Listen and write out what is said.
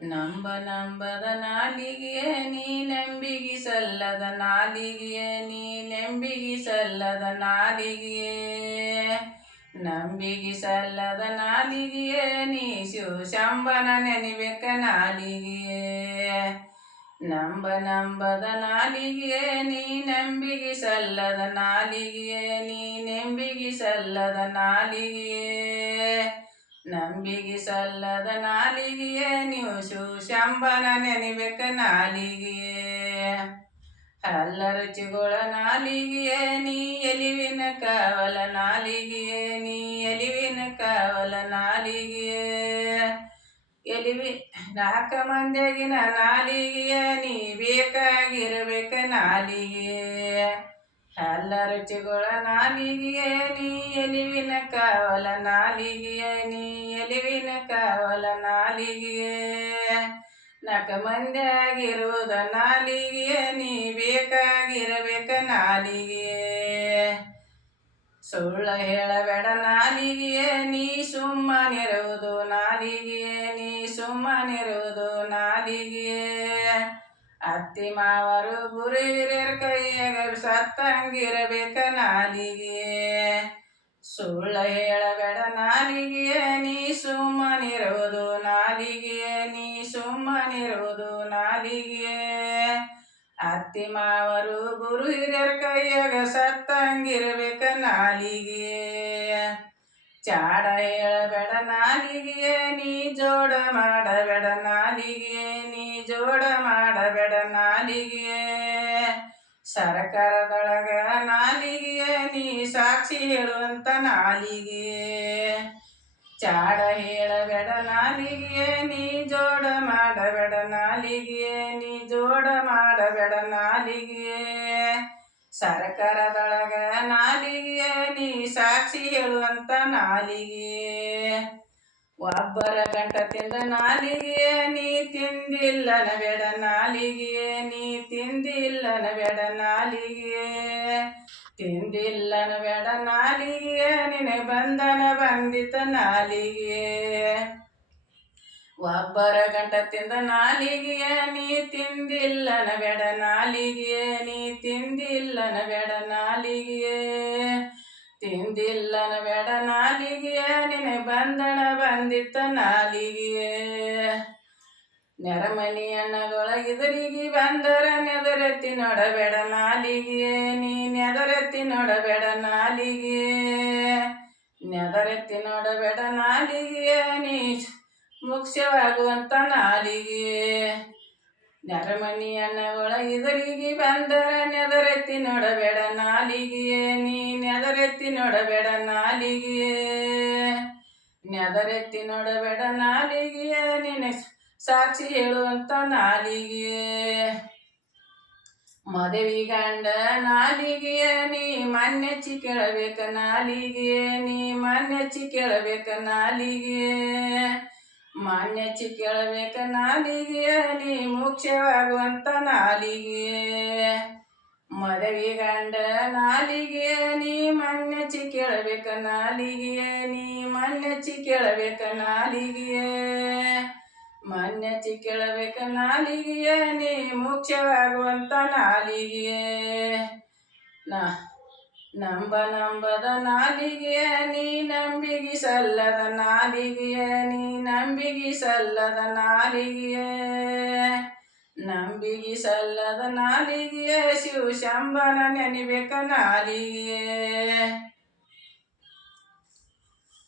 ನಂಬ ನಂಬದ ನಾಲಿಗೆ ನೀ ನಂಬಿಗಿಸಲ್ಲದ ನಾಲಿಗೆ ನೀ ನಂಬಿಗಿಸಲ್ಲದ ನಾಲಿಗೆ ನಂಬಿಗಿಸಲ್ಲದ ನಾಲಿಗೆ ನೀ ಶಿವಶಂಬನ ನೆನಿಬೇಕ ನಾಲಿಗೆ ನಂಬ ನಂಬದ ನಾಲಿಗೆ ನೀ ನಂಬಿಗಿಸಲ್ಲದ ನಾಲಿಗೆ ನೀ ನಂಬಿಗಿಸಲ್ಲದ ನಾಲಿಗೆ ನಂಬಿಗೆ ಸಲ್ಲದ ನಾಲಿಗೆಯೇ, ನೀವು ಶಿವಶಂಬನ ನೆನಿಬೇಕ ನಾಲಿಗೆಯೇ. ಹಲ್ಲ ರುಚಿಗೊಳ ನಾಲಿಗೆಯೇ, ನೀ ಎಲಿವಿನ ಕಾವಲ ನಾಲಿಗೆಯೇ, ನೀ ಎಲಿವಿನ ಕಾವಲ ನಾಲಿಗೆಯೇ. ಎಲಿವಿ ನಾಲ್ಕ ಮಂದಿಯಾಗಿನ ನಾಲಿಗೆಯ, ನೀ ಬೇಕಾಗಿರಬೇಕ ನಾಲಿಗೆಯೇ. ಎಲ್ಲ ರುಚಿಗಳ ನಾಲಿಗೆಯೇ ನೀ, ಎಲಿವಿನ ಕಾವಲ ನಾಲಿಗೆಯೇ ನೀ, ಎಲಿವಿನ ಕಾವಲ ನಾಲಿಗೆಯೇ. ನಕ ಮಂದ್ಯಾಗಿರುವುದ ನಾಲಿಗೆಯೇ, ನೀ ಬೇಕಾಗಿರಬೇಕ ನಾಲಿಗೆಯೇ. ಸುಳ್ಳ ಹೇಳಬೇಡ ನಾಲಿಗೆಯೇ, ನೀ ಸುಮ್ಮನಿರುವುದು ನಾಲಿಗೆಯೇ, ನೀ ಸುಮ್ಮನಿರುವುದು ನಾಲಿಗೆಯೇ. ಅತ್ತಿ ಮಾವರು ಗುರು ಹಿರಿಯರ ಕೈಯಗರು ಸತ್ತಂಗಿರಬೇಕ ನಾಲಿಗೆ. ಸುಳ್ಳ ಹೇಳಬೇಡ ನಾಲಿಗೆ, ನೀ ಸುಮ್ಮನಿರುವುದು ನಾಲಿಗೆ, ನೀ ಸುಮ್ಮನಿರುವುದು ನಾಲಿಗೆ. ಅತ್ತಿ ಮಾವರು ಗುರು ಹಿರಿಯರ ಕೈಯಾಗ ಸತ್ತಂಗಿರಬೇಕ ನಾಲಿಗೆ. ಚಾಡ ಹೇಳಬೇಡ ನಾಲಿಗೆ, ನೀ ಜೋಡ ಮಾಡಬೇಡ ನಾಲಿಗೆ, ನೀ ಜೋಡ ಮಾಡಬೇಡ ನಾಲಿಗೆ. ಸರ್ಕಾರದೊಳಗ ನಾಲಿಗೆ, ನೀ ಸಾಕ್ಷಿ ಹೇಳುವಂತ ನಾಲಿಗೆ. ಚಾಡ ಹೇಳಬೇಡ ನಾಲಿಗೆ, ನೀ ಜೋಡ ಮಾಡಬೇಡ ನಾಲಿಗೆ. ನೀ ಜೋಡ ಮಾಡಬೇಡ ನಾಲಿಗೆ. ಸರ್ಕಾರದೊಳಗ ನಾಲಿಗೆ, ನೀ ಸಾಕ್ಷಿ ಹೇಳುವಂತ ನಾಲಿಗೆ. ಒಬ್ಬರ ಗಂಟ ತಿಂದ ನಾಲಿಗೆ ನೀ ತಿಂದಿಲ್ಲನ ಬೇಡ ನಾಲಿಗೆ ನೀ ತಿಂದಿಲ್ಲನ ಬೇಡ ನಾಲಿಗೆ ತಿಂದಿಲ್ಲ ಬೇಡ ನಾಲಿಗೆ ನಿನಗೆ ಬಂಧನ ಬಂದಿತ ನಾಲಿಗೆ ಒಬ್ಬರ ಗಂಟ ತಿಂದ ನಾಲಿಗೆ ನೀ ತಿಂದಿಲ್ಲನ ಬೇಡ ನಾಲಿಗೆ ನೀ ತಿಂದಿಲ್ಲ ಬೇಡ ನಾಲಿಗೆ ತಿಂದಿಲ್ಲನ ಬೇಡ ನಾಲಿಗೆಯ ನಿನೆ ಬಂದಣ ಬಂದಿತ್ತ ನಾಲಿಗೆ ನೆರಮನಿ ಅಣ್ಣಗೊಳಗಿದರಿಗೆ ಬಂದರ ನೆದರೆತ್ತಿ ನೋಡಬೇಡ ನಾಲಿಗೆ ನೀ ನೆದರೆತ್ತಿ ನೋಡಬೇಡ ನಾಲಿಗೆ ನೆದರೆತ್ತಿ ನೋಡಬೇಡ ನಾಲಿಗೆ ನೀ ಮುಖ್ಯವಾಗುವಂತ ನಾಲಿಗೆ ನೆರಮಣಿ ಅಣ್ಣಗಳ ಇದರಿಗೆ ಬಂದರ ನೆದರೆತ್ತಿ ನೋಡಬೇಡ ನಾಲಿಗೆ ನೀ ನೆದರೆತ್ತಿ ನೋಡಬೇಡ ನಾಲಿಗೆ ನೆದರೆತ್ತಿ ನೋಡಬೇಡ ನಾಲಿಗೆ ನಿನ್ನ ಸಾಕ್ಷಿ ಹೇಳುವಂತ ನಾಲಿಗೆ ಮದುವೆ ಗಂಡ ನಾಲಿಗೆ ನೀ ಮನ್ನೆಚ್ಚಿ ಕೇಳಬೇಕ ನಾಲಿಗೆ ನೀ ಮನ್ನೆಚ್ಚಿ ಕೇಳಬೇಕ ನಾಲಿಗೆ ಮಾನ್ಯಚ್ಚಿ ಕೇಳಬೇಕ ನಾಲಿಗೆ ನೀ ಮುಖ್ಯವಾಗುವಂತ ನಾಲಿಗೆ ಮದುವೆ ಗಂಡ ನಾಲಿಗೆ ನೀ ಮನ್ನೆಚ್ಚಿ ಕೇಳಬೇಕ, ನಾಲಿಗೆ ನೀ ಮನ್ನೆಚ್ಚಿ ಕೇಳಬೇಕ ನಾಲಿಗೆ ಮನ್ನೆಚ್ಚಿ ಕೇಳಬೇಕ ನಾಲಿಗೆ ನೀ ಮುಖ್ಯವಾಗುವಂತ ನಾಲಿಗೆ ನಾ, ನಂಬ ನಂಬದ ನಾಲಿಗೆ ನೀ ನಂಬಿಗಿಸಲ್ಲದ ನಾಲಿಗೆ ನೀ ನಂಬಿಗಿಸಲ್ಲದ ನಾಲಿಗೆ ನಂಬಿಗಿ ಸಲ್ಲದ ನಾಲಿಗೆ ಶಿವ ಶಂಬನ ನೆನಿಬೇಕ ನಾಲಿಗೆ